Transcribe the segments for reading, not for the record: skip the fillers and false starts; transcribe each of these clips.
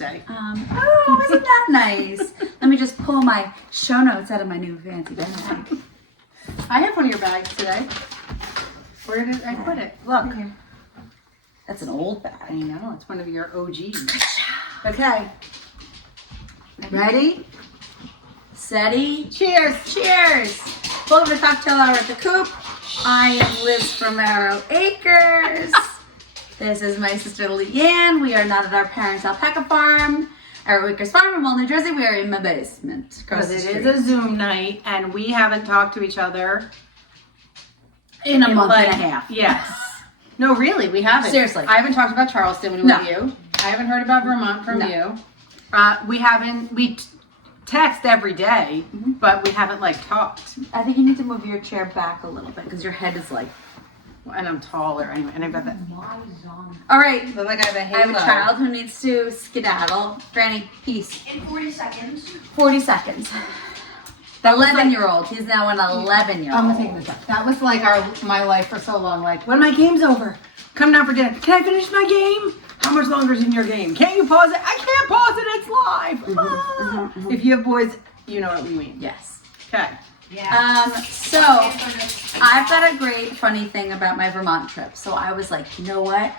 Wednesday. Oh, isn't that nice? Let me just pull my show notes out of my new fancy bag. I have one of your bags today. Where did I put it? Look. Here. That's an old I bag. know, it's one of your OGs. Okay. Ready? Steady. Cheers. Cheers. Welcome to Cocktail Hour at the Coop. I am Liz from Arrow Acres. This is my sister Leanne. We are not at our parents' alpaca farm, Arrow Acres Farm in Wall, New Jersey. We are in my basement. Because it is a Zoom night and we haven't talked to each other in a month like, and a half. Yes. No, really, we haven't. Seriously. I haven't talked about Charleston with you. I haven't heard about Vermont from you. We text every day, but we haven't like talked. I think you need to move your chair back a little bit because your head is like. And I'm taller anyway, and I've got that. All right. Look like I have a halo. I have a child who needs to skedaddle. Granny, peace. In 40 seconds. 40 seconds. The 11-year-old. He's now an 11-year-old. I'm gonna take this up. That was like my life for so long. Like, when my game's over, come down for dinner. Can I finish my game? How much longer is in your game? Can't you pause it? I can't pause it. It's live. If you have boys, you know what we mean. Yes. Okay. Yeah. So I've got a great funny thing about my Vermont trip. So I was like, you know what?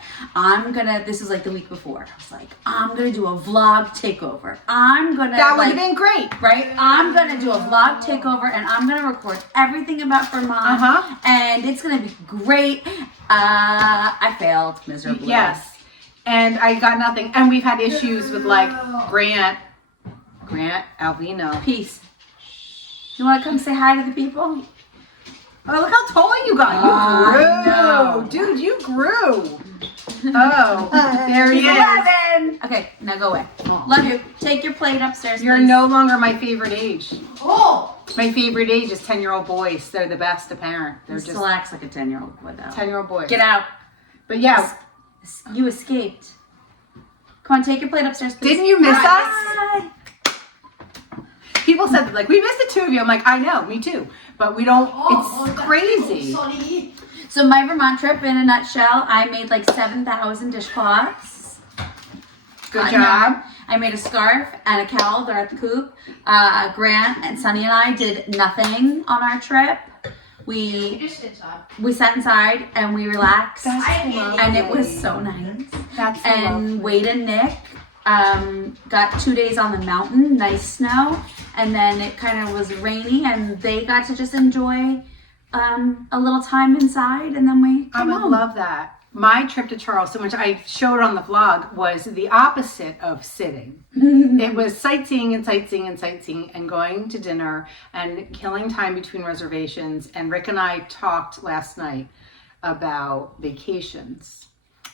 This is like the week before. I was like, I'm gonna do a vlog takeover. That would have been great. Right? I'm gonna do a vlog takeover and I'm gonna record everything about Vermont. And it's gonna be great. I failed miserably. Yes. And I got nothing. And we've had issues with like Grant, Alvino. Peace. You want to come say hi to the people? Oh, look how tall you got. You grew. I know. Dude, you grew. Oh, there he is. 11. Okay, now go away. Love you. Take your plate upstairs, You're please. no longer my favorite age. Oh! My favorite age is 10-year-old boys. They're the best to parent. They're He just still acts like a 10-year-old boy, though. 10-year-old boys. Get out. But yeah. You escaped. Come on, take your plate upstairs, please. Didn't you miss us? Bye. People said, like, we missed the two of you. I'm like, I know, me too. But we don't, it's crazy. Sorry. So my Vermont trip, in a nutshell, I made like 7,000 dishcloths. Good job. I made a scarf and a cowl. They're at the Coop. Grant and Sunny and I did nothing on our trip. You just did that. We sat inside and we relaxed. That's lovely. And it was so nice. That's so And lovely. Wade and Nick got 2 days on the mountain, nice snow, and then it kind of was rainy, and they got to just enjoy a little time inside, and then we I came would home. love that. My trip to Charleston, which I showed on the vlog, was the opposite of sitting. It was sightseeing and sightseeing and sightseeing and going to dinner and killing time between reservations. And Rick and I talked last night about vacations.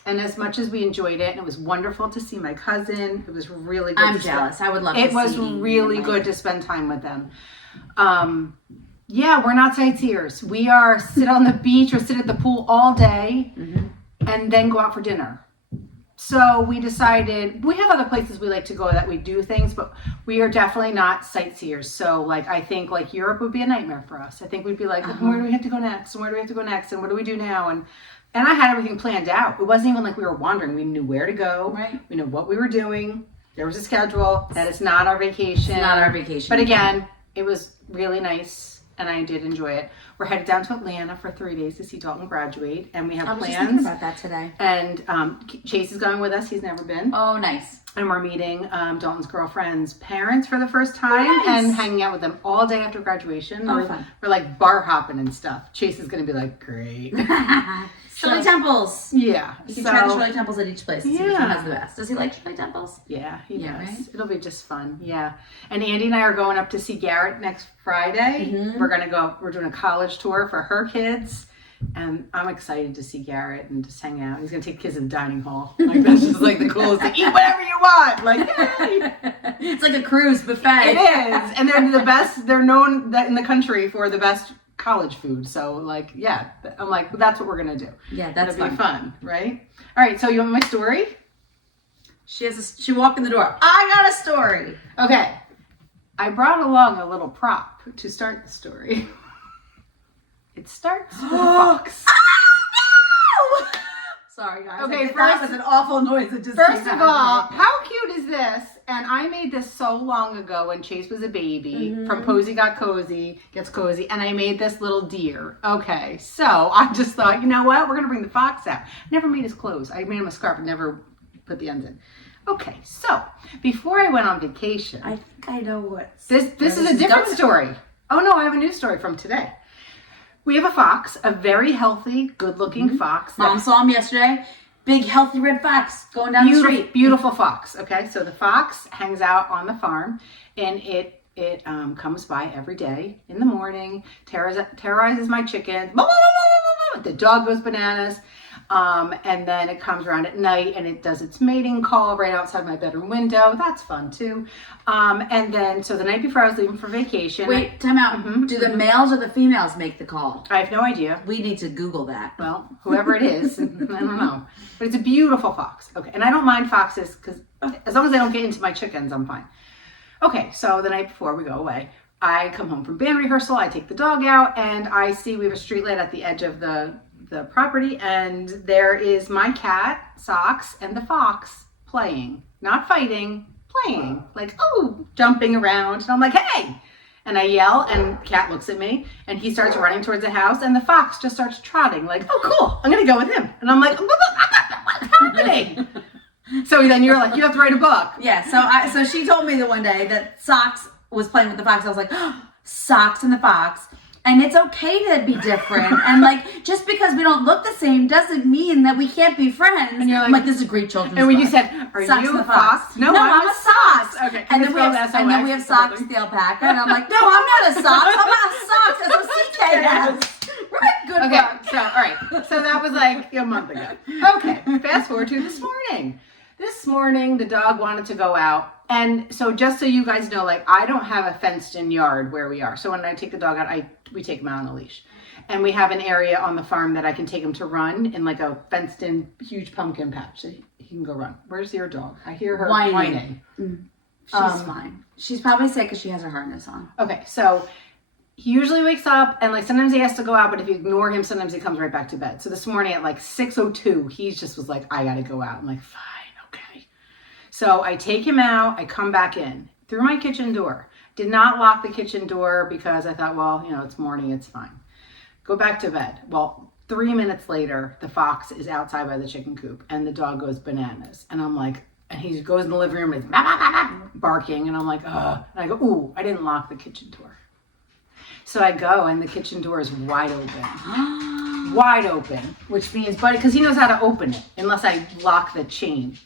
And as much as we enjoyed it, and it was wonderful to see my cousin, it was really good. I'm jealous. I would love to see it was really good to spend time with them. Yeah, we're not sightseers. We are sit on the beach or sit at the pool all day and then go out for dinner. So we decided, we have other places we like to go that we do things, but we are definitely not sightseers. So like, I think like Europe would be a nightmare for us. I think we'd be like, where do we have to go next? And where do we have to go next? And what do we do now? And I had everything planned out. It wasn't even like we were wandering. We knew where to go. Right. We knew what we were doing. There was a schedule. That is not our vacation. It's not our vacation. But again, it was really nice. And I did enjoy it. We're headed down to Atlanta for 3 days to see Dalton graduate, and we have I was plans. just thinking about that today. And Chase is going with us. He's never been. Oh, nice. And we're meeting Dalton's girlfriend's parents for the first time nice. and hanging out with them all day after graduation. Oh, we're, fun. we're like bar hopping and stuff. Chase is going to be like, great. Shirley Temples. Yeah. You can try the Shirley Temples at each place. See which one Yeah. has the best. Does he like Shirley Temples? Yeah, he Yeah, does. right? It'll be just fun. Yeah. And Andy and I are going up to see Garrett next Friday. We're going to go, we're doing a college tour for her kids. And I'm excited to see Garrett and just hang out. He's going to take kids in the dining hall. Like, that's just like the coolest thing. Eat whatever you want. Like, yay. It's like a cruise buffet. It is. And they're the best, they're known in the country for the best college food. So like, yeah, I'm like, that's what we're going to do. Yeah, that's It'll be fun, right? All right. So you want my story? She walked in the door. I got a story. Okay. I brought along a little prop to start the story. It starts with a fox. Oh, no! Sorry, guys. Okay, That was an awful noise that just First came of out all, of me. how cute is is this, and I made this so long ago when Chase was a baby, from Posy Got Cozy, Gets Cozy, and I made this little deer. Okay, so I just thought, you know what, we're going to bring the fox out. Never made his clothes. I made him a scarf and never put the ends in. Okay, so before I went on vacation, I think I know what. this is a different story. Oh no, I have a new story from today. We have a fox, a very healthy, good-looking fox. Mom saw him yesterday. Big, healthy red fox going down the street. Beautiful fox. Okay, so the fox hangs out on the farm, and it comes by every day in the morning, terrorizes my chickens. The dog goes bananas, and then it comes around at night and it does its mating call right outside my bedroom window. That's fun too. And then, so the night before I was leaving for vacation. Wait, time out. Do the males or the females make the call? I have no idea. We need to Google that. Well, whoever it is, I don't know. But it's a beautiful fox. Okay, and I don't mind foxes because as long as they don't get into my chickens, I'm fine. Okay, so the night before we go away, I come home from band rehearsal, I take the dog out, and I see we have a street light at the edge of the property, and there is my cat, Socks, and the fox playing. Not fighting, playing. Like, oh, jumping around. And I'm like, hey! And I yell, and Cat looks at me, and he starts running towards the house, and the fox just starts trotting, like, oh, cool, I'm gonna go with him. And I'm like, what's happening? So then you're like, you have to write a book. Yeah, so she told me the one day that Socks was playing with the fox. I was like, oh, Socks and the fox. And it's okay to be different. And like, just because we don't look the same doesn't mean that we can't be friends. And you're I'm like, this is a great children's And when book. you said, are Socks you and a the fox? fox? No, I'm a Socks. Okay. And then we have Socks the alpaca. And I'm like, no, I'm not a Socks. I'm not a Socks. That's what CK is. Right? Good Okay, work. so, all right. So that was like a month ago. Okay, fast forward to this morning. This morning, the dog wanted to go out. And so just so you guys know, like, I don't have a fenced-in yard where we are. So when I take the dog out, we take him out on a leash. And we have an area on the farm that I can take him to run in like a fenced-in huge pumpkin patch. So he can go run. Where's your dog? I hear her whining. She's fine. She's probably sick because she has her harness on. Okay, so he usually wakes up and like sometimes he has to go out, but if you ignore him, sometimes he comes right back to bed. So this morning at like 6:02, he just was like, I gotta go out. I'm like, fine, okay. So I take him out, I come back in through my kitchen door. Did not lock the kitchen door because I thought, well, you know, it's morning, it's fine. Go back to bed. Well, 3 minutes later, the fox is outside by the chicken coop and the dog goes bananas. And I'm like, and he goes in the living room and he's barking. And I'm like, ugh. And I go, ooh, I didn't lock the kitchen door. So I go and the kitchen door is wide open. Wide open, which means, buddy, because he knows how to open it unless I lock the chain.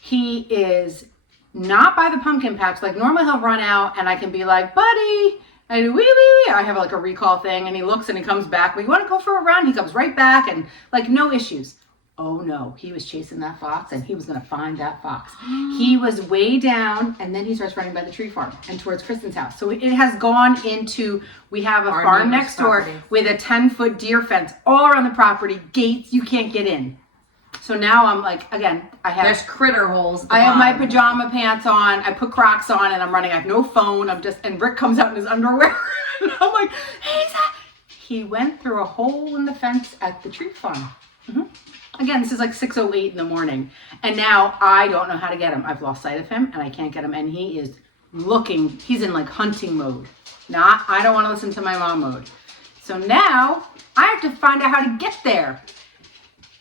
He is not by the pumpkin patch. Like normally he'll run out and I can be like, buddy, I do wee wee wee. I have like a recall thing and he looks and he comes back. Well, you want to go for a run? He comes right back and like no issues. Oh no, he was chasing that fox and he was going to find that fox. He was way down and then he starts running by the tree farm and towards Kristen's house. So it has gone into, we have a farm next door with a 10-foot deer fence all around the property, gates, you can't get in. So now I'm like, again, there's critter holes. I have my pajama pants on. I put Crocs on and I'm running. I have no phone. And Rick comes out in his underwear. And I'm like, hey, he went through a hole in the fence at the tree farm. Again, this is like 6:08 in the morning. And now I don't know how to get him. I've lost sight of him and I can't get him. And he is looking, he's in like hunting mode. Not, I don't want to listen to my mom mode. So now I have to find out how to get there.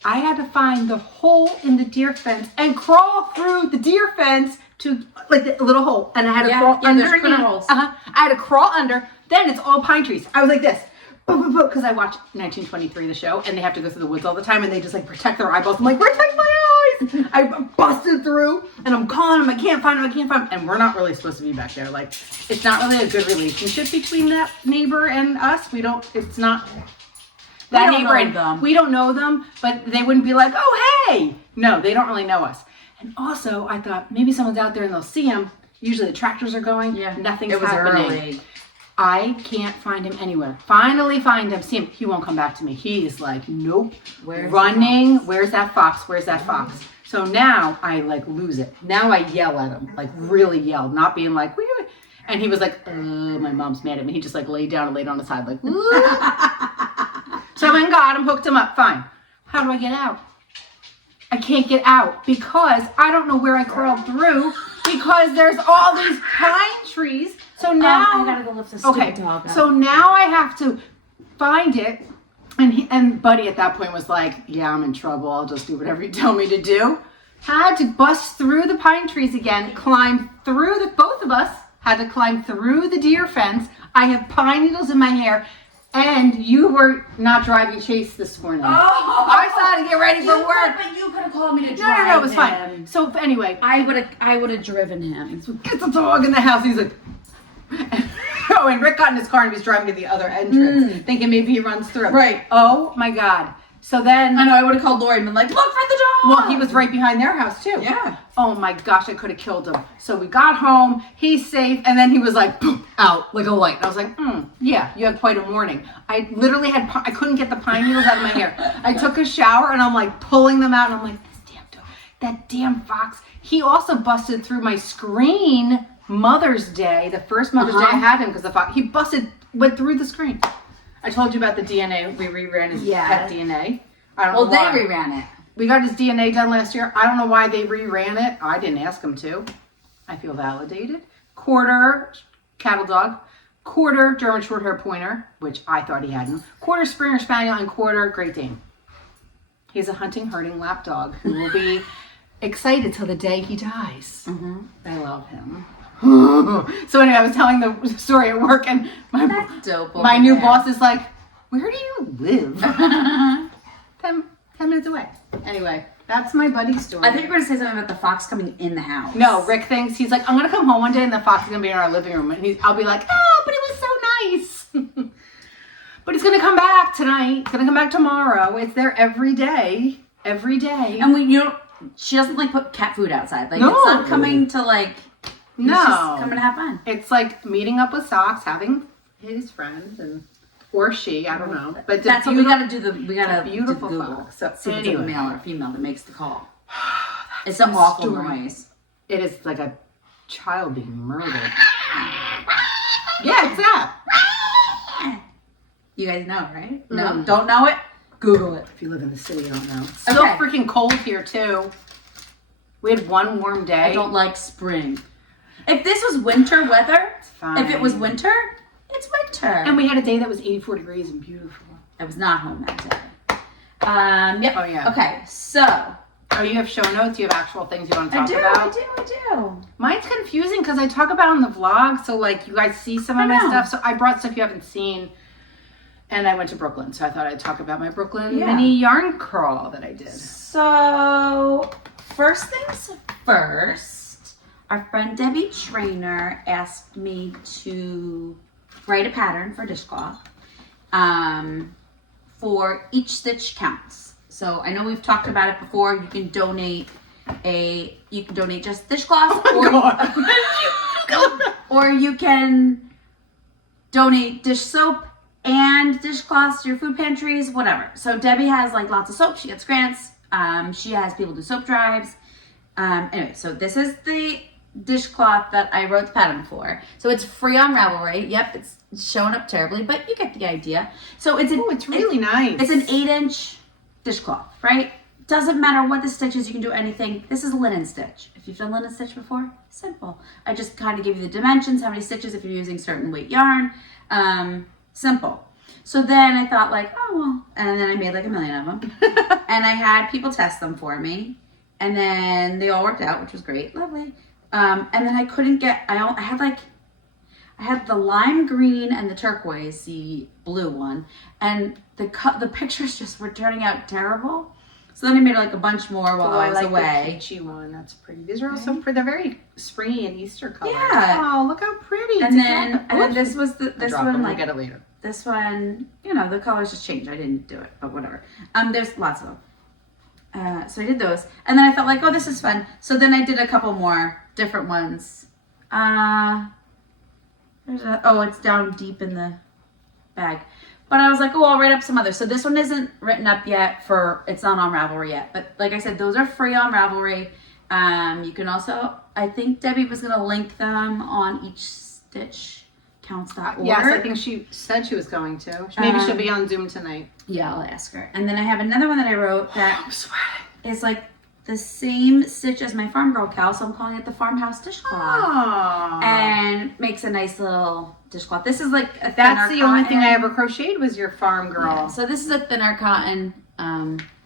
I had to find the hole in the deer fence and crawl through the deer fence to like the little hole. And I had to crawl underneath. I had to crawl under. Then it's all pine trees. I was like this. Because I watch 1923, the show, and they have to go through the woods all the time, and they just like protect their eyeballs. I'm like, protect my eyes! I busted through, and I'm calling them. I can't find them. And we're not really supposed to be back there. Like, it's not really a good relationship between that neighbor and us. It's not. That neighbor and them. We don't know them, but they wouldn't be like, oh, hey. No, they don't really know us. And also, I thought maybe someone's out there and they'll see him. Usually the tractors are going. Yeah. Nothing's happening. Early. I can't find him anywhere. Finally find him. See him. He won't come back to me. He is like, nope. Running. Where's that fox? Where's that fox? So now I like lose it. Now I yell at him. Like really yell. Not being like, wait. And he was like, my mom's mad at me. He just like laid down and laid on his side like, So I went and got him, hooked him up, fine. How do I get out? I can't get out because I don't know where I crawled through because there's all these pine trees. So now I gotta go lift this okay. stupid dog up. So now I have to find it, and Buddy at that point was like, "Yeah, I'm in trouble. I'll just do whatever you tell me to do." Had to bust through the pine trees again, climb through both of us had to climb through the deer fence. I have pine needles in my hair. And you were not driving Chase this morning. Oh, I started to get ready for work. But you could have called me to drive. No, it was fine. So anyway, I would have driven him. get the dog in the house. He's like, oh, and Rick got in his car and he was driving to the other entrance, thinking maybe he runs through. Right. Oh my God. So then, I know, I would have called Lori and been like, look for the dog. well, he was right behind their house too. Yeah. Oh my gosh, I could have killed him. So we got home, he's safe, and then he was like, poof, out like a light. And I was like, yeah, you had quite a morning. I literally I couldn't get the pine needles out of my hair. I took a shower and I'm like pulling them out and I'm like, this damn dog, that damn fox. He also busted through my screen Mother's Day, the first Mother's Day I had him because the fox, went through the screen. I told you about the DNA. We reran his pet DNA. I don't know why. They reran it. We got his DNA done last year. I don't know why they reran it. I didn't ask them to. I feel validated. Quarter cattle dog, quarter German short hair pointer, which I thought he had him, quarter Springer Spaniel, and quarter Great Dane. He's a hunting, herding lap dog who will be excited till the day he dies. I love him. So anyway, I was telling the story at work, and my new boss is like, "Where do you live?" 10 minutes away. Anyway, that's my Buddy story. I think you're going to say something about the fox coming in the house. No, Rick thinks, he's like, I'm going to come home one day and the fox is going to be in our living room. And I'll be like, oh, but it was so nice. But it's going to come back tonight. It's going to come back tomorrow. It's there every day. Every day. And she doesn't like put cat food outside. Like, No. it's not coming to like, No. He's just coming to have fun. It's like meeting up with Socks, having his friends, or she, I don't know. But That's what we got to do. We got to beautiful do the Google. fox. So See if it's anyway. a male or a female that makes the call. It's an awful noise. It is like a child being murdered. Yeah, it's that. You guys know, right? No, don't know it? Google it. If you live in the city, you don't know. It's so Okay. freaking cold here, too. We had one warm day. I don't like spring. If this was winter weather, fine. if it was winter, it's winter. And we had a day that was 84 degrees and beautiful. I was not home that day. Yep. Oh, yeah. Okay, so. Oh, you have show notes? You have actual things you want to talk about? I do. Mine's confusing because I talk about it on the vlog, so like you guys see some of my stuff. So I brought stuff you haven't seen. And I went to Brooklyn, so I thought I'd talk about my Brooklyn mini yarn crawl that I did. So, first things first, our friend Debbie Trainer asked me to write a pattern for dishcloth. For each stitch counts. So I know we've talked about it before. You can donate just dishcloth, or you can donate dish soap and dishcloths to your food pantries, whatever. So Debbie has like lots of soap. She gets grants. She has people do soap drives. Anyway, so this is the dishcloth that I wrote the pattern for. So it's free on Ravelry. Yep, it's showing up terribly, but you get the idea. So it's really nice. It's an 8-inch dishcloth, right? Doesn't matter what the stitch is, you can do anything. This is a linen stitch. If you've done linen stitch before, simple. I just kind of give you the dimensions, how many stitches if you're using certain weight yarn. Simple. So then I thought like, oh, well, and then I made like a million of them. And I had people test them for me. And then they all worked out, which was great. Lovely. And then I couldn't get, I had the lime green and the turquoise, the blue one. And the pictures just were turning out terrible. So then I made like a bunch more while I was away. The peachy one. That's pretty. These are also pretty. They're very springy and Easter colors. Yeah. Oh, look how pretty. And then this was this one. We'll get it later. This one, the colors just changed. I didn't do it, but whatever. There's lots of them. So I did those, and then I felt like, oh, this is fun. So then I did a couple more different ones. It's down deep in the bag. But I was like, oh, I'll write up some others. So this one isn't written up yet it's not on Ravelry yet. But like I said, those are free on Ravelry. You can also, I think Debbie was going to link them on each stitch counts.org. Yes, I think she said she was going to. Maybe she'll be on Zoom tonight. Yeah, I'll ask her. And then I have another one that I wrote that is like the same stitch as my farm girl cowl, so I'm calling it the farmhouse dishcloth. Aww. And makes a nice little dishcloth. This is like a thinner That's the only thing I cotton. ever crocheted was your farm girl. Yeah, so this is a thinner cotton.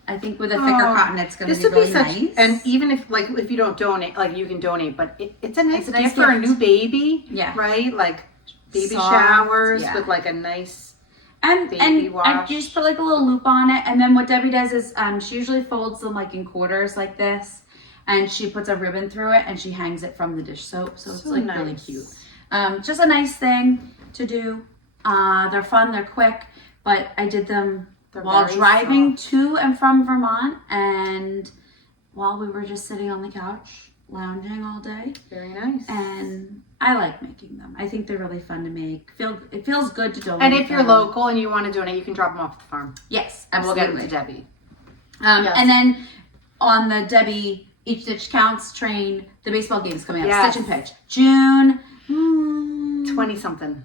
I think with a thicker cotton, it's going to This be would really be such, nice. and even if you don't donate, like you can donate, but it's a nice It's a nice gift for a gift. new baby. Yeah. Right? Like baby Soft, showers yeah. with like a nice And baby and wash. you just put like a little loop on it, and then what Debbie does is she usually folds them like in quarters like this, and she puts a ribbon through it, and she hangs it from the dish soap, so it's like really nice. cute. Just a nice thing to do. They're fun, they're quick, but I did them They're while very driving soft. to and from Vermont, and while we were just sitting on the couch lounging all day. Very nice. And I like making them. I think they're really fun to make. It feels good to donate. And if you're them. local and you want to donate, you can drop them off at the farm. Yes, And we'll absolutely. get them to Debbie. Yes. And then on the Debbie Each Stitch Counts train, the baseball game's coming up. Yes. Stitch and Pitch. June 20 something.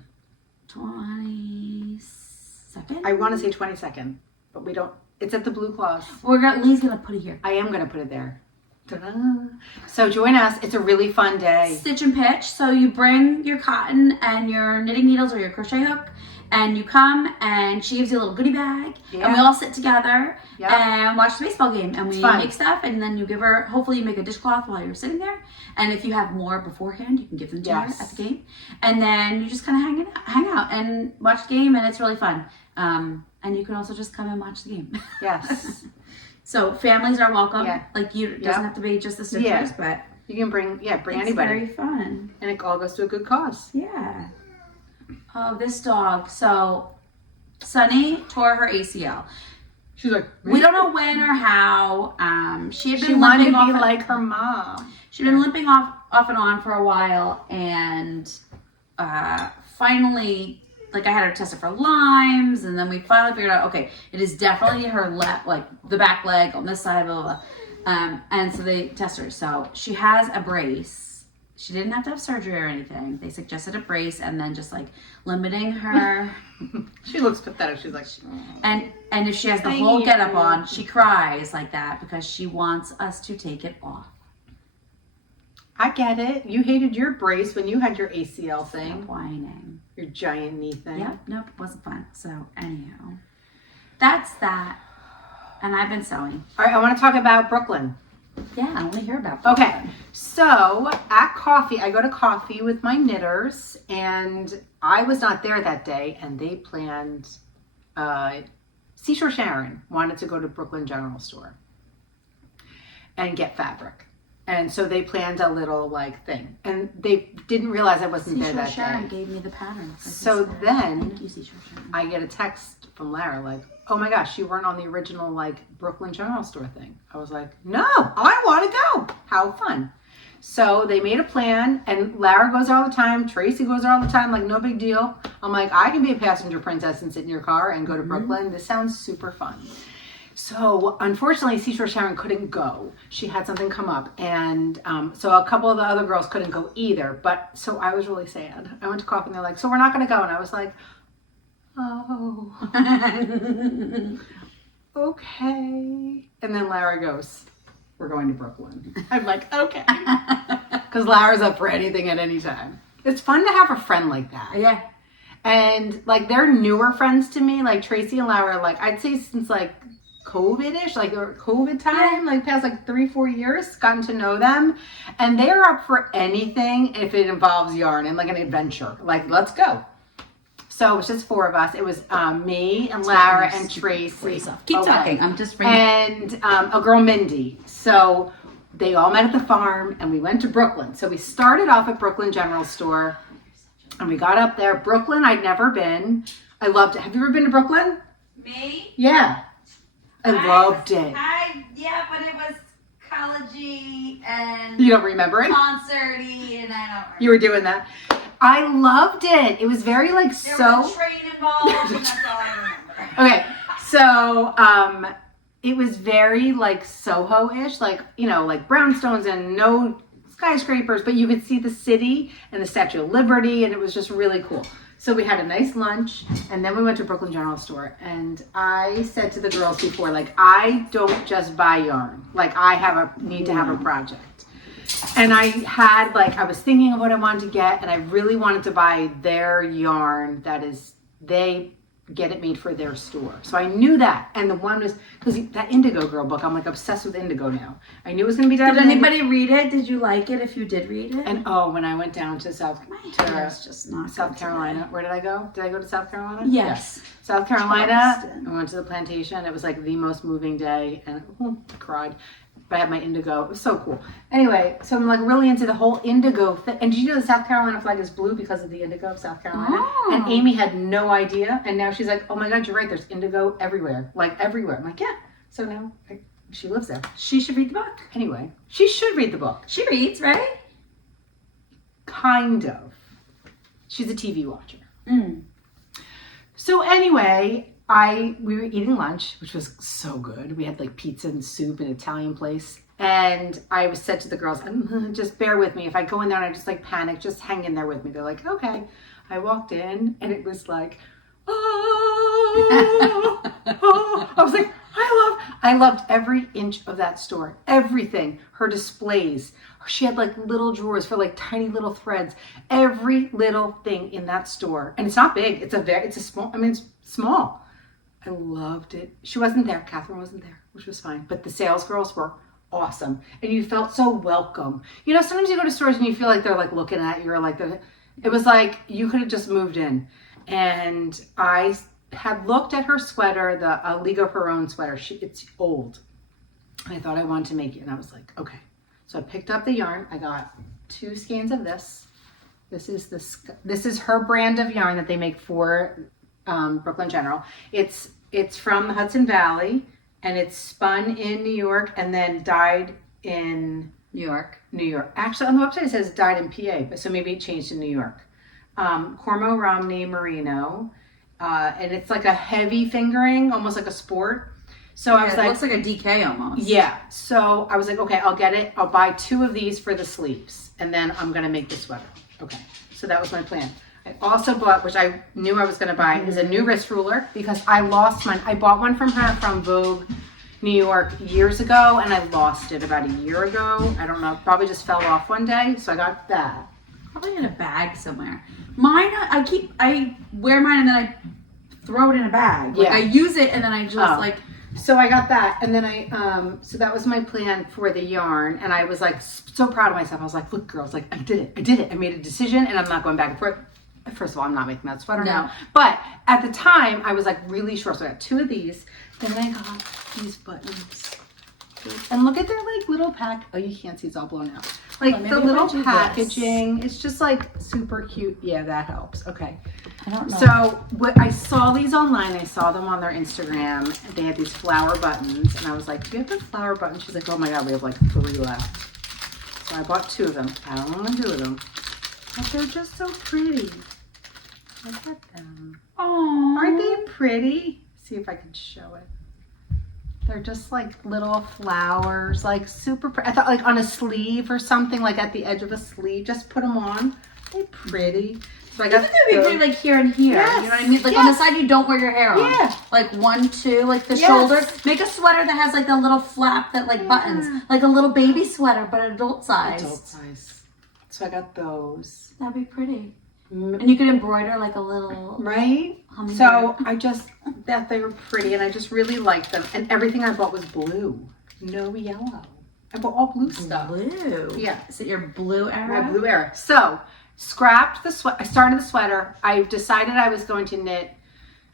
22nd. I want to say 22nd, but we don't. It's at the Blue Claws. Lee's gonna put it here. I am going to put it there. Ta-da. So join us. It's a really fun day. Stitch and Pitch. So you bring your cotton and your knitting needles or your crochet hook, and you come, and she gives you a little goodie bag, and we Yeah. all sit together Yep. and watch the baseball game, and we fun. make stuff, and then you give her. Hopefully, you make a dishcloth while you're sitting there, and if you have more beforehand, you can give them to Yes. her at the game, and then you just kind of hang out and watch the game, and it's really fun. And you can also just come and watch the game. Yes. So families are welcome. Yeah. Like it Yep. doesn't have to be just the stitchers, Yeah. but You can bring it's anybody. very fun. And it all goes to a good cause. Yeah. Oh, this dog. So, Sunny tore her ACL. She's like, We don't know when or how. She had been she wanted limping to be off. like her mom. She'd been limping off and on for a while, and finally, like I had her tested for Lyme's, and then we finally figured out, okay, it is definitely her left, like the back leg on this side, blah blah blah. And so they test her. So she has a brace. She didn't have to have surgery or anything. They suggested a brace, and then just like limiting her. She looks pathetic. She's like, And if she has the Thank whole you. getup on, she cries like that because she wants us to take it off. I get it. You hated your brace when you had your ACL thing, Whining. your giant knee thing. Yep, nope, wasn't fun. So anyhow, that's that. And I've been sewing. All right, I want to talk about Brooklyn. Yeah, I want to hear about Okay, Brooklyn. so at coffee, I go to coffee with my knitters, and I was not there that day, and they planned, Seashore Sharon wanted to go to Brooklyn General Store and get fabric. And so they planned a little like thing, and they didn't realize I wasn't there Seashore that Sharon day. gave me the pattern. So then Thank you, Seashore Sharon. I get a text from Lara like, oh my gosh, you weren't on the original like Brooklyn General Store thing. I was like, no, I want to go. How fun. So they made a plan, and Lara goes there all the time. Tracy goes there all the time, like no big deal. I'm like, I can be a passenger princess and sit in your car and go to Brooklyn. This sounds super fun. So unfortunately, Seashore Sharon couldn't go. She had something come up, and so a couple of the other girls couldn't go either. But so I was really sad. I went to coffee, and they're like, so we're not going to go. And I was like, oh, okay. And then Lara goes, we're going to Brooklyn. I'm like, okay. Because Lara's up for anything at any time. It's fun to have a friend like that. Yeah. And like they're newer friends to me. Like Tracy and Lara, like I'd say since like COVID-ish, like or COVID time, like past like 3-4 years, gotten to know them. And they're up for anything if it involves yarn and like an adventure. Like, let's go. So it was just 4 of us. It was me and Lara and Tracy. Keep Okay. talking. I'm just bringing. And a girl, Mindy. So they all met at the farm, and we went to Brooklyn. So we started off at Brooklyn General Store, and we got up there. Brooklyn, I'd never been. I loved it. Have you ever been to Brooklyn? Me? Yeah. I loved it. Yeah, but it was collegey and You don't remember it? concerty, and I don't remember. You were doing that. I loved it. It was very like There so. was a train involved, and that's all I remember. Okay, so it was very like Soho-ish, like like brownstones and no skyscrapers, but you could see the city and the Statue of Liberty, and it was just really cool. So we had a nice lunch, and then we went to Brooklyn General Store. And I said to the girls before, like, I don't just buy yarn. Like, I need to have a project. And I had, like, I was thinking of what I wanted to get, and I really wanted to buy their yarn they get it made for their store. So I knew that. And the one was, because that Indigo Girl book, I'm like obsessed with Indigo now. I knew it was going to be done. Did anybody read it? Did you like it if you did read it? And when I went down to South Carolina, where did I go? Did I go to South Carolina? Yes. South Carolina. Charleston. I went to the plantation. It was like the most moving day, and I cried. But I had my indigo. It was so cool. Anyway, so I'm like really into the whole indigo thing. And did you know the South Carolina flag is blue because of the indigo of South Carolina? Oh. And Amy had no idea. And now she's like, oh my God, you're right. There's indigo everywhere. Like everywhere. I'm like, yeah. So now she lives there. She should read the book. Anyway, she should read the book. She reads, right? Kind of. She's a TV watcher. Mm. So anyway, we were eating lunch, which was so good. We had like pizza and soup in an Italian place. And I said to the girls, just bear with me. If I go in there and I just like panic, just hang in there with me. They're like, okay. I walked in and it was like, oh. I was like, I loved every inch of that store. Everything. Her displays. She had like little drawers for like tiny little threads. Every little thing in that store. And it's not big. It's small. I loved it. She wasn't there. Catherine wasn't there, which was fine. But the sales girls were awesome. And you felt so welcome. You know, sometimes you go to stores and you feel like they're like looking at you, or like it was like you could have just moved in. And I had looked at her sweater, the Ligo Perron sweater. It's old. And I thought I wanted to make it. And I was like, okay. So I picked up the yarn. I got 2 skeins of this. This is her brand of yarn that they make for Brooklyn General. It's from the Hudson Valley, and it's spun in New York and then dyed in New York. Actually, on the website it says dyed in PA, but so maybe it changed to New York. Cormo Romney Merino, and it's like a heavy fingering, almost like a sport. So I was like, it looks like a DK almost. Yeah. So I was like, okay, I'll get it. I'll buy 2 of these for the sleeves, and then I'm gonna make the sweater. Okay. So that was my plan. I also bought, which I knew I was going to buy, is a new wrist ruler because I lost mine. I bought one from her from Vogue New York years ago, and I lost it about a year ago. I don't know, probably just fell off one day, so I got that. Probably in a bag somewhere. Mine, I wear mine and then I throw it in a bag. Like Yeah. I use it and then I just So I got that, and then so that was my plan for the yarn, and I was like so proud of myself. I was like, look, girls, like I did it. I made a decision, and I'm not going back and forth. First of all, I'm not making that sweater now. But at the time, I was like really sure. So I got 2 of these. Then I got these buttons. And look at their like little pack. Oh, you can't see, it's all blown out. Like the little packaging. It's just like super cute. Yeah, that helps. Okay. I don't know. So I saw these online. I saw them on their Instagram. They had these flower buttons. And I was like, do you have the flower buttons? She's like, oh my God, we have like 3 left. So I bought 2 of them. I don't know what to do with them. But they're just so pretty. Look at them. Aww. Aren't they pretty? See if I can show it. They're just like little flowers, like super pretty. I thought like on a sleeve or something, like at the edge of a sleeve. Just put them on. They're pretty. So I got they'd be pretty like here and here. Yes. You know what I mean? Like on the side you don't wear your hair on. Yeah. Like 1, 2, like the Yes. shoulder. Make a sweater that has like the little flap that like buttons. Like a little baby sweater, but adult size. Adult size. So I got those. That'd be pretty. And you could embroider like a little right. So I just that they were pretty, and I just really liked them. And everything I bought was blue, no yellow. I bought all blue stuff. Blue. Yeah. Is it your blue era? My blue era. So scrapped the sweater. I started the sweater. I decided I was going to knit.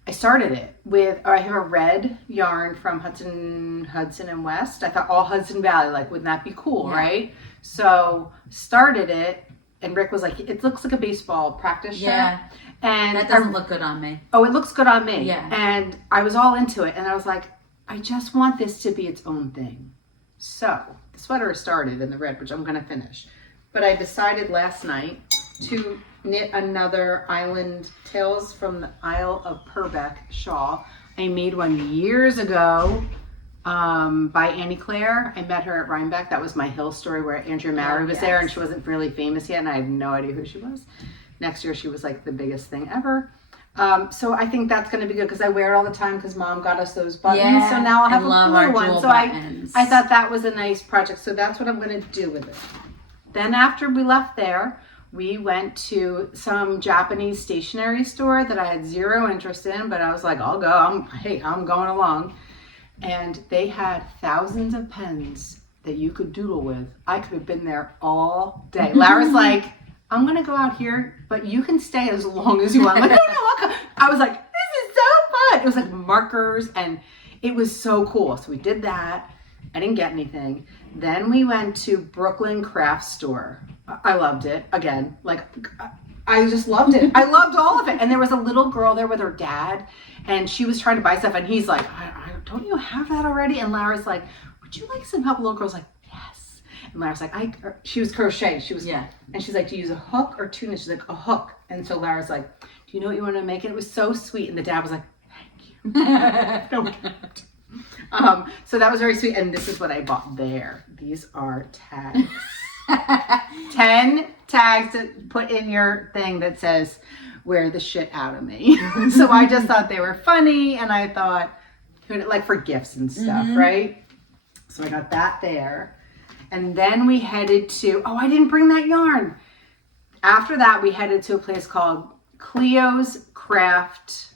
I started it with. I have a red yarn from Hudson and West. I thought all Hudson Valley. Like, wouldn't that be cool, right? So started it. And Rick was like, it looks like a baseball practice shirt. Yeah. And that doesn't look good on me. Oh, it looks good on me. Yeah. And I was all into it. And I was like, I just want this to be its own thing. So the sweater started in the red, which I'm going to finish. But I decided last night to knit another Island Tales from the Isle of Purbeck shawl. I made one years ago. By Annie Claire. I met her at Rhinebeck. That was my Hill story where Andrea Mary was there, and she wasn't really famous yet, and I had no idea who she was. Next year she was like the biggest thing ever. So I think that's going to be good because I wear it all the time because Mom got us those buttons. Yeah, so now I'll have I a love blue our one. jewel So buttons. I thought that was a nice project. So that's what I'm going to do with it. Then after we left there, we went to some Japanese stationery store that I had zero interest in, but I was like, I'll go. I'm going along. And they had thousands of pens that you could doodle with. I could have been there all day. Lara's like, I'm going to go out here, but you can stay as long as you want. I'm like, no. I was like, this is so fun. It was like markers, and it was so cool. So we did that. I didn't get anything. Then we went to Brooklyn Craft Store. I loved it. Again, like, I just loved it. I loved all of it. And there was a little girl there with her dad, and she was trying to buy stuff, and he's like, don't you have that already? And Lara's like, would you like some help? The little girl's like, yes. And Lara's like, she was crocheting. And she's like, do you use a hook or tuna? She's like, a hook. And so Lara's like, do you know what you want to make? And it was so sweet. And the dad was like, thank you. No, we can't. So that was very sweet. And this is what I bought there. These are tags. 10 tags to put in your thing that says, wear the shit out of me. So I just thought they were funny. And I thought, like for gifts and stuff, right? So I got that there. And then we headed to, I didn't bring that yarn. After that, we headed to a place called Cleo's Craft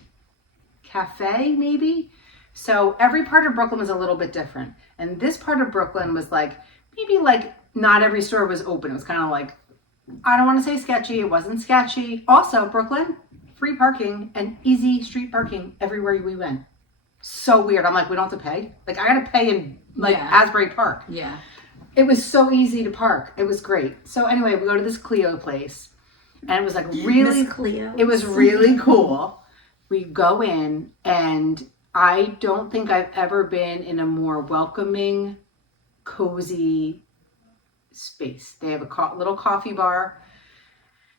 Cafe, maybe. So every part of Brooklyn was a little bit different. And this part of Brooklyn was like, maybe like not every store was open. It was kind of like, I don't want to say sketchy. It wasn't sketchy. Also, Brooklyn, free parking and easy street parking everywhere we went. So weird. I'm like, we don't have to pay. Like, I got to pay in Asbury Park. Yeah. It was so easy to park. It was great. So anyway, we go to this Cleo place, and it was like really, Cleo. It was really cool. We go in, and I don't think I've ever been in a more welcoming, cozy space. They have a little coffee bar.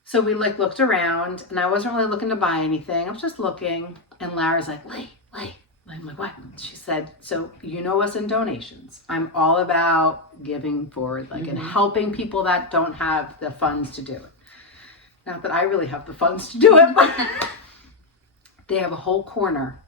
So we like looked around, and I wasn't really looking to buy anything. I was just looking, and Lara's like, Lee. I'm like, what? She said, so you know us in donations. I'm all about giving forward, like, and helping people that don't have the funds to do it. Not that I really have the funds to do it, but they have a whole corner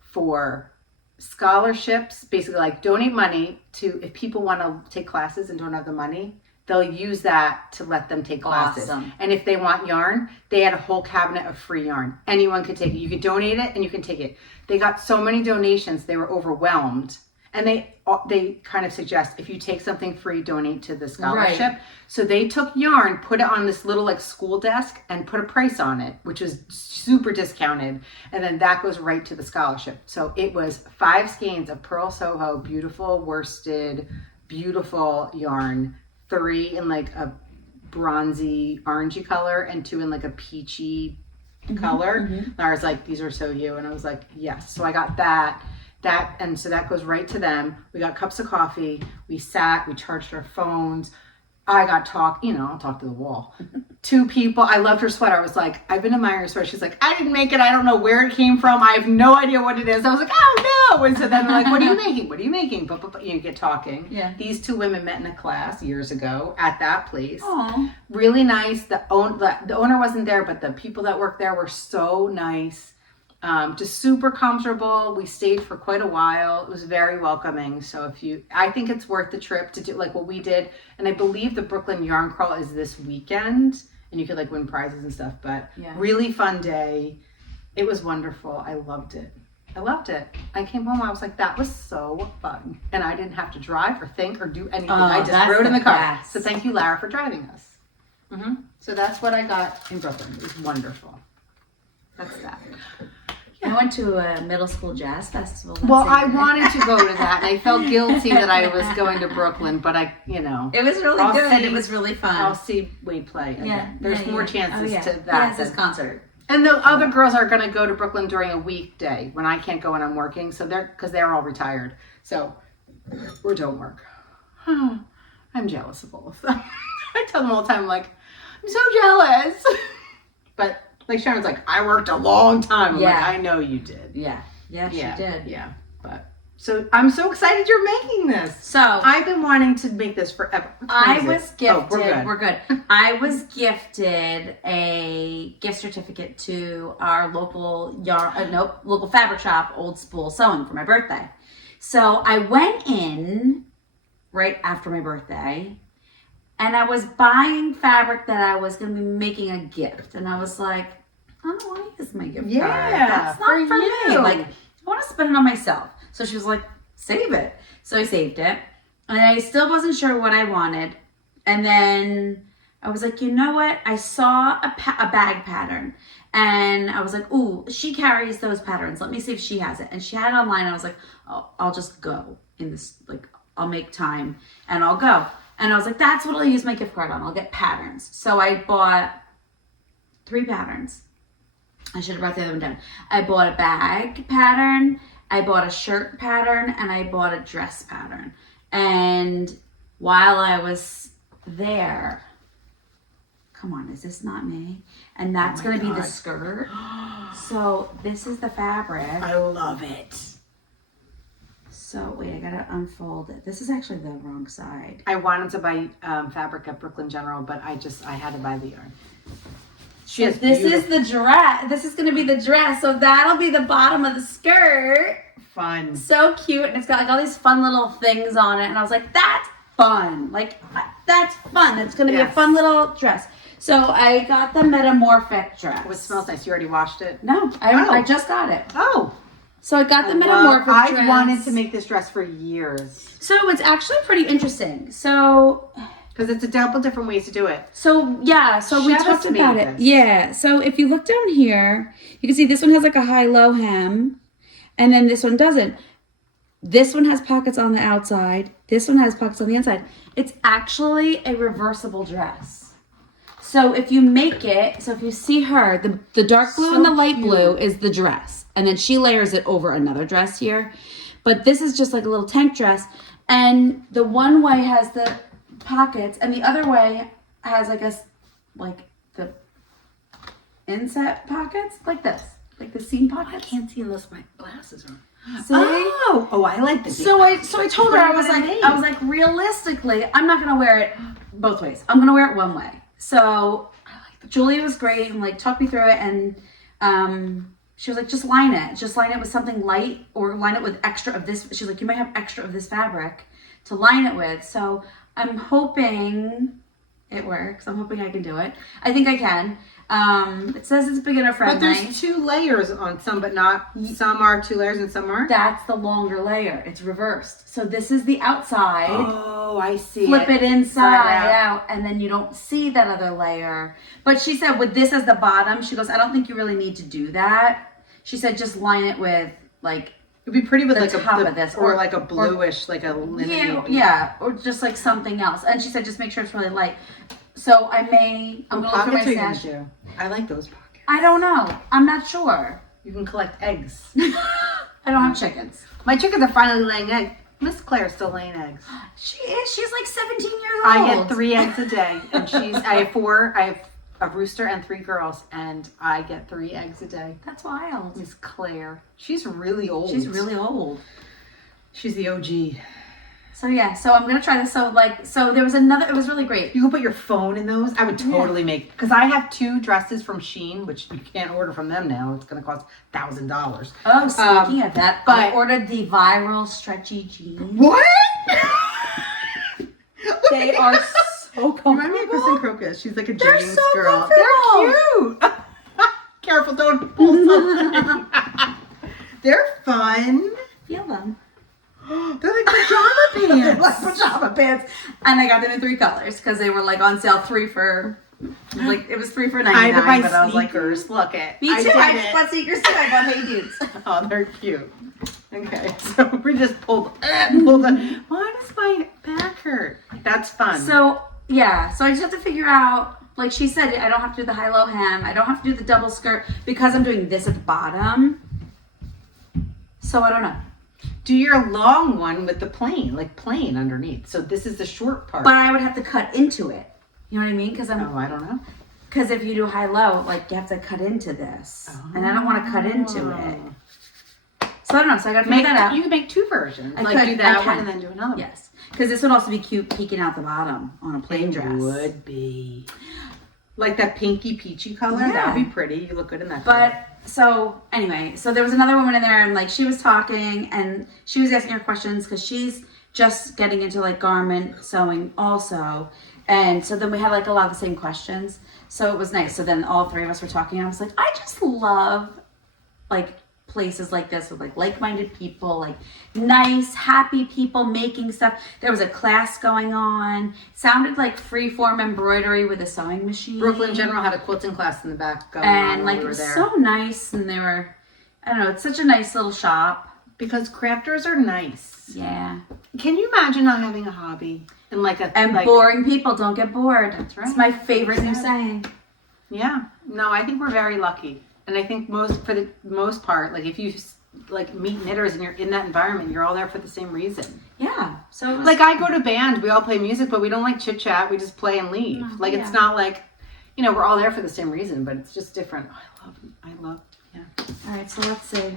for scholarships, basically like donate money to, if people want to take classes and don't have the money, they'll use that to let them take classes. Awesome. And if they want yarn, they had a whole cabinet of free yarn. Anyone could take it. You could donate it and you can take it. They got so many donations, they were overwhelmed. And they kind of suggest if you take something free, donate to the scholarship. Right. So they took yarn, put it on this little like school desk and put a price on it, which was super discounted. And then that goes right to the scholarship. So it was 5 skeins of Pearl Soho, beautiful worsted, beautiful yarn. 3 in like a bronzy orangey color and 2 in like a peachy color. And I was like, these are so you. And I was like, yes. So I got that, and so that goes right to them. We got cups of coffee. We sat, we charged our phones. I got I'll talk to the wall. 2 people, I loved her sweater. I was like, I've been admiring her sweater. She's like, I didn't make it. I don't know where it came from. I have no idea what it is. I was like, oh no. And so then they're like, what are you making? What are you making? But you get talking. Yeah. These 2 women met in a class years ago at that place. Aww. Really nice. The owner wasn't there, but the people that worked there were so nice. Just super comfortable. We stayed for quite a while. It was very welcoming. So I think it's worth the trip to do like what we did. And I believe the Brooklyn Yarn Crawl is this weekend and you could like win prizes and stuff, but really fun day. It was wonderful. I loved it. I came home. I was like, that was so fun. And I didn't have to drive or think or do anything. I just rode in the car. Best. So thank you, Lara, for driving us. So that's what I got in Brooklyn. It was wonderful. That's that. I went to a middle school jazz festival. Well, I wanted to go to that, and I felt guilty that I was going to Brooklyn, but it was really good. It was really fun. I'll see Wade play again. Yeah, there's more chances to that. Yes, his concert. And the other girls are going to go to Brooklyn during a weekday when I can't go when I'm working, so because they're all retired, or don't work. I'm jealous of all of them. I tell them all the time, like, I'm so jealous, but. Like Sharon's like, I worked a long time. I'm like, I know you did. Yeah, she did. Yeah, but So I'm so excited you're making this. So I've been wanting to make this forever. I was gifted. Oh, we're good. I was gifted a gift certificate to our local local fabric shop, Old Spool Sewing, for my birthday. So I went in right after my birthday, and I was buying fabric that I was going to be making a gift, and I was like, I don't want to use my gift card. That's not for me. Like, I want to spend it on myself. So she was like, save it. So I saved it. And I still wasn't sure what I wanted. And then I was like, you know what? I saw a bag pattern. And I was like, ooh, she carries those patterns. Let me see if she has it. And she had it online. I was like, oh, I'll just go in this, like, I'll make time and I'll go. And I was like, that's what I'll use my gift card on. I'll get patterns. So I bought 3 patterns. I should have brought the other one down. I bought a bag pattern, I bought a shirt pattern, and I bought a dress pattern. And while I was there, come on, is this not me? And that's going to be the skirt. So this is the fabric. I love it. So wait, I got to unfold it. This is actually the wrong side. I wanted to buy fabric at Brooklyn General, but I had to buy the yarn. So this is the dress. This is going to be the dress. So that'll be the bottom of the skirt. Fun. So cute. And it's got like all these fun little things on it. And I was like, that's fun. Like, that's fun. It's going to be a fun little dress. So I got the metamorphic dress. It smells nice. You already washed it? No, I just got it. Oh. So I got the metamorphic dress. I wanted to make this dress for years. So it's actually pretty interesting. So... because it's a couple different ways to do it. So, yeah, so we talked about it. Yeah, so if you look down here, you can see this one has like a high-low hem, and then this one doesn't. This one has pockets on the outside. This one has pockets on the inside. It's actually a reversible dress. So if you make it, so if you see her, the dark blue and the light blue is the dress, and then she layers it over another dress here. But this is just like a little tank dress, and the one way has the pockets and the other way has like the inset pockets, like this, like the seam pockets. I can't see unless my glasses are. See? Oh, I like this. So I told her, I was like, realistically, I'm not gonna wear it both ways. I'm gonna wear it one way. So Julia was great and like talked me through it, and she was like, just line it with something light, or line it with extra of this. She's like, you might have extra of this fabric to line it with. So I'm hoping it works. I'm hoping I can do it. I think I can. It says it's beginner friendly. But there's 2 layers on some, but not. Some are 2 layers and some aren't. That's the longer layer. It's reversed. So this is the outside. Oh, I see. Flip it inside out, and then you don't see that other layer. But she said with this as the bottom, she goes, I don't think you really need to do that. She said just line it with like. It'd be pretty with the like top of this, or like a bluish, like a linen. Yeah, or just like something else. And she said just make sure it's really light. So I'm gonna look at my stash. I like those pockets. I don't know. I'm not sure. You can collect eggs. I don't have chickens. My chickens are finally laying eggs. Miss Claire's still laying eggs. She is. She's like 17 years old. I get 3 eggs a day, and I have 4. I have a rooster and 3 girls, and I get 3 eggs a day. That's wild. Miss Claire. She's really old. She's really old. She's the OG. So yeah, so I'm gonna try this. So there was another. It was really great. You can put your phone in those. I would totally make, because I have 2 dresses from Shein, which you can't order from them now. It's gonna cost $1,000. Oh, speaking of that, I ordered the viral stretchy jeans. What? They are so comfortable. You remind me of Kristen Crocus. She's like a They're jeans so girl. comfortable. They're cute. Careful, don't pull something. They're fun. Feel them. They're like pajama pants. They're like pajama pants. And I got them in 3 colors because they were like on sale 3 for it was 3 for $99. I had to buy but I was like, sneakers. Look it. me too. I just bought sneakers too. I bought Hey Dudes. Oh, they're cute. Okay, so we just pulled the. Why does my back hurt? That's fun. So yeah, so I just have to figure out. Like she said, I don't have to do the high-low hem. I don't have to do the double skirt because I'm doing this at the bottom. So I don't know. Do your long one with the plain underneath. So this is the short part. But I would have to cut into it. You know what I mean? Because I don't know. Because if you do high-low, like you have to cut into this, and I don't want to cut into it. So I don't know. So I got to figure that out. You can make 2 versions. I like could, do I that can. one and then do another one. Yes, because this would also be cute peeking out the bottom on a plain dress. Would be. Like that pinky peachy color. Yeah. That would be pretty. You look good in that But color. so anyway, so there was another woman in there, and like she was talking and she was asking her questions because she's just getting into like garment sewing also. And so then we had like a lot of the same questions. So it was nice. So then all 3 of us were talking, and I was like, I just love like places like this with like-minded people, like nice, happy people making stuff. There was a class going on. Sounded like free-form embroidery with a sewing machine. Brooklyn General had a quilting class in the back going and on when like we it were was there. so nice, and they were, I don't know, it's such a nice little shop. Because crafters are nice. Yeah. Can you imagine not having a hobby and like a And like, boring people don't get bored. That's right. It's my favorite new saying. Yeah. No, I think we're very lucky. And I think for the most part, like if you like meet knitters and you're in that environment, you're all there for the same reason. Yeah. So it was, Like I go to band, we all play music, but we don't like chit chat. We just play and leave. Like yeah. it's not like, we're all there for the same reason, but it's just different. Oh, I love. Yeah. all right, so let's see.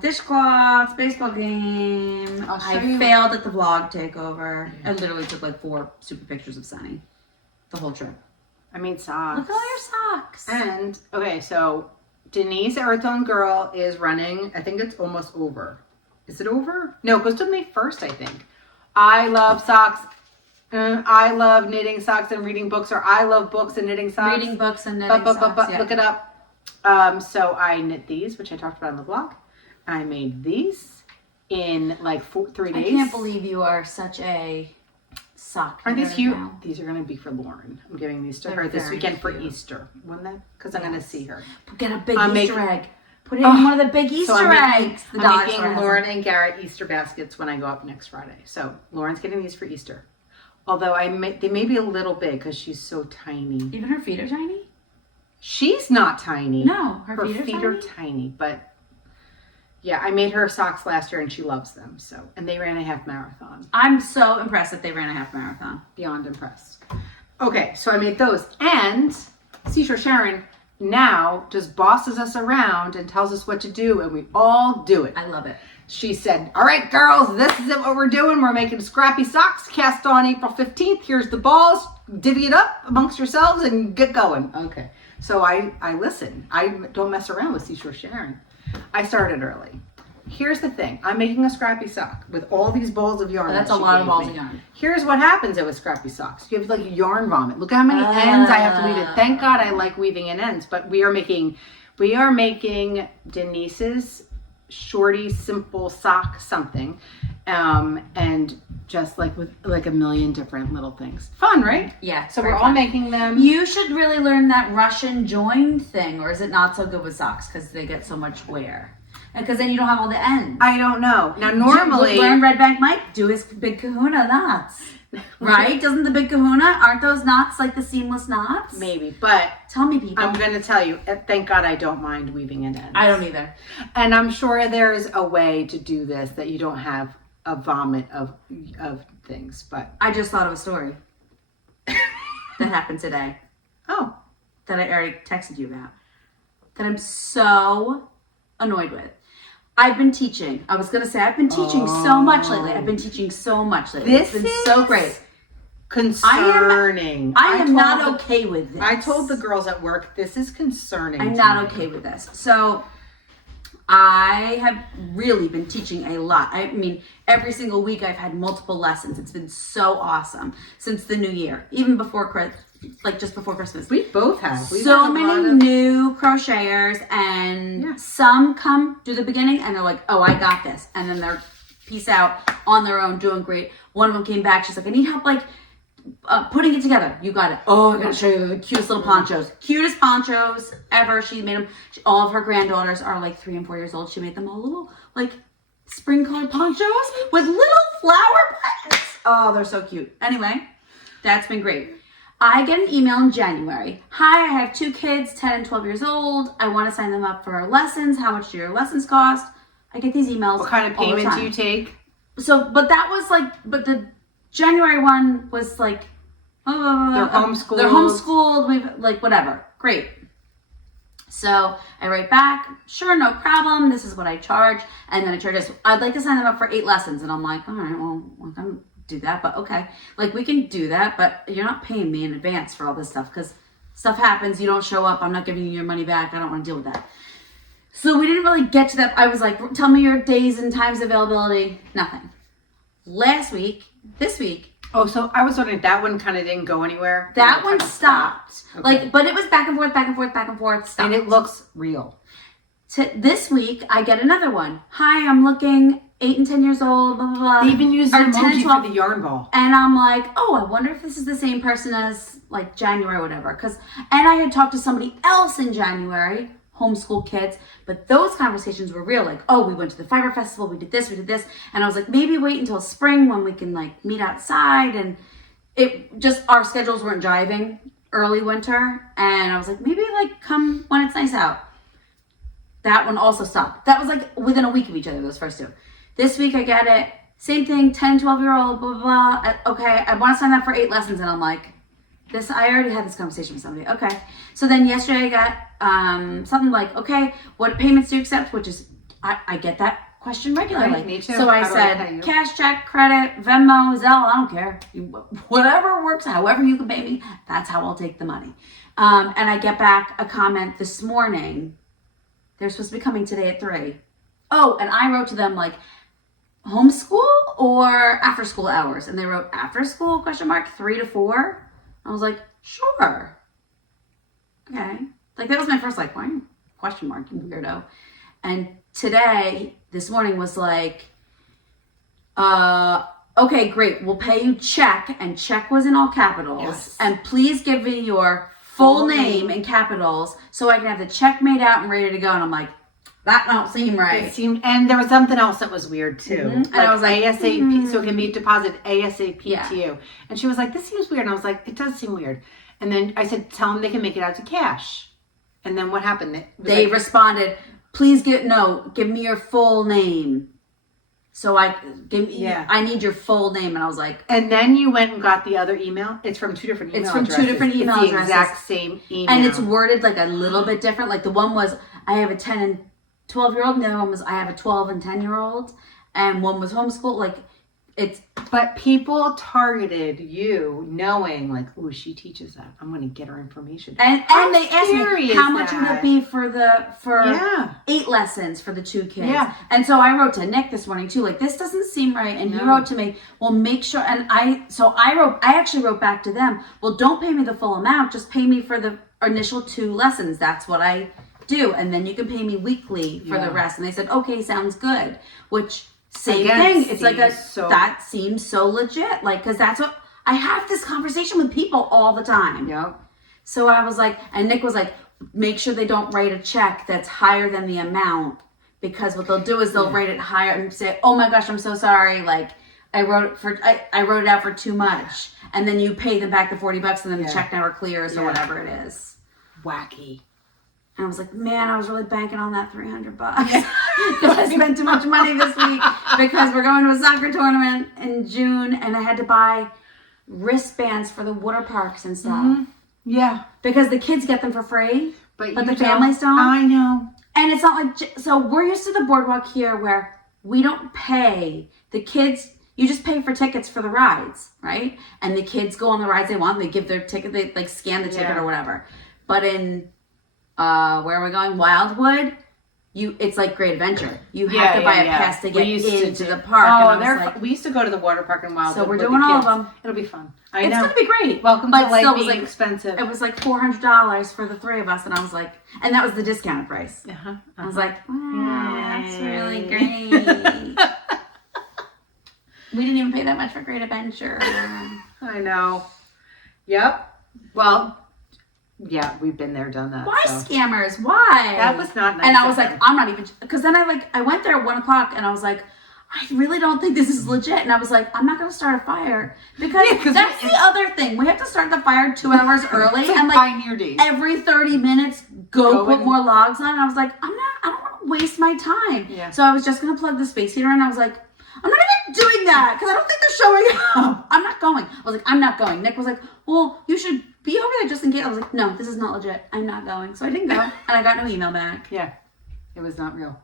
Dishcloths, baseball game. I'll show I you. failed at the vlog takeover. I literally took like 4 super pictures of Sunny the whole trip. I made socks. Look at all your socks. And okay, so Denise Earthone Girl is running. I think it's almost over. Is it over? No, it goes to May 1st, I think. I love socks. I love knitting socks and reading books, or I love books and knitting socks. Reading books and knitting socks. Yeah. Look it up. So I knit these, which I talked about on the blog. I made these in like 3 days. I can't believe you are such a sock. Aren't these knitter cute? now. These are going to be for Lauren. I'm giving these to They're her this very weekend for cute. Easter. Wouldn't that? Because I'm going to Yes. see her. Get a big I'm Easter making- egg. Put it in one of the big Easter So I'm eggs. The dollar making store has Lauren them. and Garrett Easter baskets when I go up next Friday. So Lauren's getting these for Easter. Although they may be a little big because she's so tiny. Even her feet are tiny? She's not tiny. No, her Her feet are tiny? tiny. But yeah, I made her socks last year and she loves them. So, and they ran a half marathon. I'm so impressed that they ran a half marathon. Beyond impressed. Okay, so I made those. And Seashore Sharon now just bosses us around and tells us what to do, and we all do it. I love it. She said, all right, girls, this is what we're doing. We're making scrappy socks, cast on April 15th. Here's the balls. Divvy it up amongst yourselves and get going. Okay. So I listen. I don't mess around with Seashore Sharon. I started early. Here's the thing. I'm making a scrappy sock with all these balls of yarn. That's that a she lot of gave balls me. of yarn. Here's what happens with scrappy socks. You have like yarn vomit. Look how many ends I have to weave it. Thank God I like weaving in ends. But we are making Denise's shorty simple sock something, and just like with like a million different little things. Fun, right? Yeah. So very we're all fun. making them. You should really learn that Russian joined thing, or is it not so good with socks because they get so much wear? And because then you don't have all the ends. I don't know. Now normally, learn Red Bank Mike do his big kahuna knots. Right? Doesn't the big kahuna, aren't those knots like the seamless knots? maybe, but Tell me, people. I'm gonna tell you. Thank God I don't mind weaving in ends. I don't either. And I'm sure there's a way to do this that you don't have a vomit of things. But I just thought of a story that happened today oh, that I already texted you about that I'm so annoyed with. I've been teaching. I was going to say I've been teaching so much lately. I've been teaching so much lately. This it's been is so great. concerning. I am told not okay with this. I told the girls at work this is concerning. I'm to not me. okay with this. So I have really been teaching a lot. I mean, every single week I've had multiple lessons. It's been so awesome since the new year, even before just before Christmas. We both have. We've So had a many lot of- new crocheters, and Yeah. some come do the beginning and they're like, oh, I got this. And then they're peace out on their own, doing great. One of them came back. She's like, I need help, putting it together. You got it. Oh, I gotta show you the cutest little ponchos. Cutest ponchos ever. She made them. All of her granddaughters are like 3 and 4 years old. She made them all little, spring colored ponchos with little flower buttons. Oh, they're so cute. Anyway, that's been great. I get an email in January. Hi, I have 2 kids, 10 and 12 years old. I want to sign them up for lessons. How much do your lessons cost? I get these emails. What kind of all the payment do time. you take? So, but that was but the January one was They're homeschooled. They're homeschooled. We've whatever. Great. So I write back, sure, no problem. This is what I charge. And then I charge this. I'd like to sign them up for 8 lessons. And I'm like, all right, well, I can do that, but okay. Like, we can do that, but you're not paying me in advance for all this stuff because stuff happens. You don't show up. I'm not giving you your money back. I don't want to deal with that. So we didn't really get to that. I was like, tell me your days and times availability. Nothing. This week, Oh, so I was wondering, that one kind of didn't go anywhere? that one stopped. Okay. Like, but it was back and forth, stopped. And it looks real. This week, I get another one. Hi, I'm looking 8 and 10 years old, blah, blah, blah. They even used Or an 10 and emoji 12. for the yarn ball. And I'm like, oh, I wonder if this is the same person as like January or whatever. And I had talked to somebody else in January, homeschool kids, but those conversations were real. Like, oh, we went to the Fiber Festival, we did this. And I was like, maybe wait until spring when we can like meet outside. And it just, our schedules weren't jiving early winter. And I was like, maybe like come when it's nice out. That one also stopped. That was like within a week of each other, those first two. This week I get it. Same thing, 10, 12-year-old, blah, blah, blah. Okay, I want to sign up for 8 lessons. And I'm like, I already had this conversation with somebody. Okay. So then yesterday I got something like, okay, what payments do you accept? Which is, I get that question regularly. Right, me too. So I How do I pay said, you? cash, check, credit, Venmo, Zelle, I don't care. Whatever works, however you can pay me, that's how I'll take the money. And I get back a comment this morning. They're supposed to be coming today at 3. Oh, and I wrote to them like, homeschool or after school hours? And they wrote after school, 3 to 4. I was like, sure. Okay. Like, that was my first, like, why? Question mark, you weirdo. And today, this morning was like, okay, great. We'll pay you check. And check was in all capitals. Yes. And please give me your full name in capitals so I can have the check made out and ready to go. And I'm like, that don't seem right. It seemed, and there was something else that was weird too. Mhm. And I was like, ASAP, so it can be deposited ASAP Yeah. to you. And she was like, this seems weird. And I was like, it does seem weird. And then I said, tell them they can make it out to cash. And then what happened? They responded, please give me your full name. So I need your full name. And I was like, and then you went and got the other email. It's from 2 different email addresses. It's from 2 different email it's the addresses. exact same email. And it's worded like a little bit different. Like the one was, I have a 10 and 12-year-old, and the other one was, I have a 12 and 10-year-old, and one was homeschool. Like, it's... But people targeted you knowing, like, oh, she teaches that. I'm going to get her information. And they asked me, how much would it be for 8 lessons for the 2 kids? Yeah. And so I wrote to Nick this morning, too, like, this doesn't seem right. And he wrote to me, well, make sure, and I actually wrote back to them, well, don't pay me the full amount, just pay me for the initial 2 lessons. That's what I do, and then you can pay me weekly for the rest. And they said, okay, sounds good. Which, same thing. It's like that seems so legit. Like, because that's what, I have this conversation with people all the time. Yep. So I was like, and Nick was like, make sure they don't write a check that's higher than the amount, because what they'll do is they'll write it higher and say, oh my gosh, I'm so sorry. Like, I wrote it out for too much. And then you pay them back the $40 and then the check never clears or whatever it is. Wacky. And I was like, man, I was really banking on that $300 because I spent too much money this week because we're going to a soccer tournament in June, and I had to buy wristbands for the water parks and stuff. Mm-hmm. Yeah. Because the kids get them for free, but the you families don't. I know. And it's not like, so we're used to the boardwalk here where we don't pay the kids. You just pay for tickets for the rides, right? And the kids go on the rides they want. They give their ticket, they like scan the ticket or whatever. But in where are we going? Wildwood. It's like Great Adventure. You have to buy a pass to get into the park. Oh, and like, we used to go to the water park in Wildwood. so we're with doing the all kids. of them. It'll be fun. It's gonna be great. Welcome but to like still being was like expensive. It was like $400 for the 3 of us, and I was like, and that was the discounted price. I was like, wow, that's really great. We didn't even pay that much for Great Adventure. I know. Yep. Well. Yeah, we've been there, done that. Why scammers? Why? That was not nice. And I was like, I'm not even, because then I went there at 1 o'clock and I was like, I really don't think this is legit. And I was like, I'm not going to start a fire because that's the other thing. We have to start the fire 2 hours early and like Pioneer Days. Every 30 minutes go put more logs on. And I was like, I don't want to waste my time. Yeah. So I was just going to plug the space heater in. I was like, I'm not even doing that because I don't think they're showing up. I'm not going. I was like, I'm not going. Nick was like, well, you should be over there just in case. I was like, no, this is not legit. I'm not going. So I didn't go. And I got no email back. Yeah, it was not real.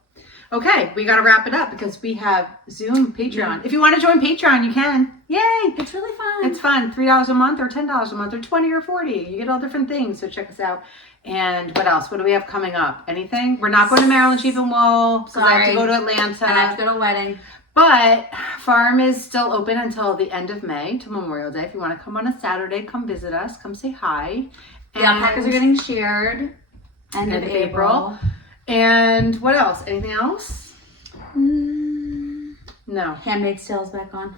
Okay, we got to wrap it up because we have Zoom, Patreon. If you want to join Patreon, you can. Yay! It's really fun. It's fun. $3 a month or $10 a month or 20 or 40. You get all different things. So check us out. And what else? What do we have coming up? Anything? We're not going to Maryland, Sheep and Wool because I have to go to Atlanta. And I have to go to a wedding. But farm is still open until the end of May to Memorial Day. If you want to come on a Saturday, come visit us. Come say hi. The alpacas are getting sheared. End of April. And what else? Anything else? No. Handmaid's Tale's back on.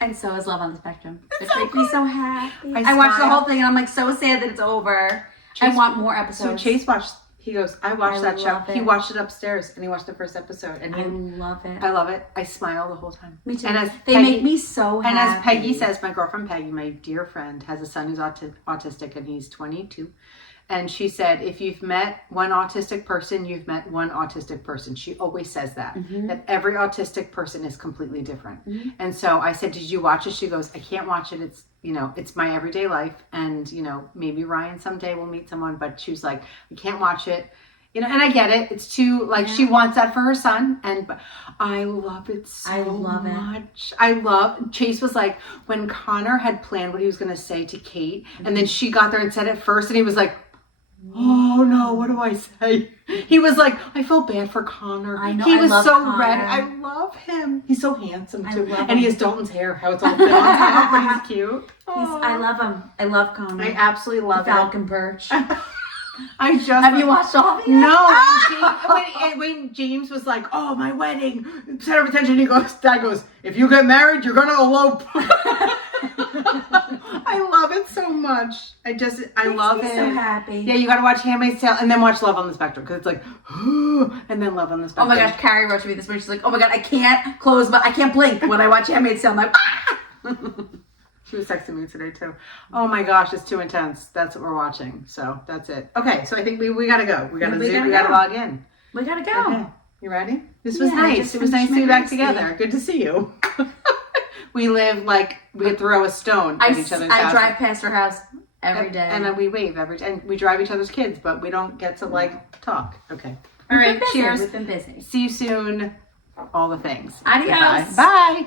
And so is Love on the Spectrum. It makes me so happy. I watched the whole thing and I'm like so sad that it's over. I want more episodes. So Chase watched, he goes, I watched that show. love it. He watched it upstairs and he watched the first episode. And I love it. I love it. I smile the whole time. Me too. And as They Peggy, make me so happy. and as Peggy says, my girlfriend Peggy, my dear friend, has a son who's autistic and he's 22. And she said, if you've met one autistic person, you've met one autistic person. She always says that, that every autistic person is completely different. And so I said, did you watch it? She goes, I can't watch it. It's, you know, it's my everyday life. And, you know, maybe Ryan someday will meet someone, but she was like, I can't watch it. You know, and I get it. It's too, like, she wants that for her son. And but I love it so much. I love, Chase was like, when Connor had planned what he was going to say to Kate, and then she got there and said it first, and he was like, oh no, what do I say? He was like, I felt bad for Connor. I know. He was so Connor. red. I love him. He's so handsome too. love And he has Dalton's hair, how it's all put on top, but he's cute. I love him. I love Connor. I absolutely love him. Falcon Perch. I just Have you watched all of it? No. When James was like, oh, my wedding, center of attention, Dad goes, if you get married, you're going to elope. I love it so much. I love it. So happy. Yeah, you got to watch Handmaid's Tale and then watch Love on the Spectrum because it's like, and then Love on the Oh Spectrum. my gosh, Carrie wrote to me this morning. She's like, oh my God, I can't close, but I can't blink when I watch Handmaid's Tale. I'm like, She was texting me today too. Oh my gosh, it's too intense. That's what we're watching. So that's it. Okay, so I think we gotta go. We gotta log in. we gotta go. Okay. You ready? This was Yeah, I nice. just It was nice finished to be my back Greek together. Good to see you. We live like we could throw a stone at each other's house. I drive past her house every day. And then we wave every day. And we drive each other's kids, but we don't get to like talk. Okay. All We've right. been busy. Cheers. We've been busy. See you soon. All the things. Adios. Bye. Bye.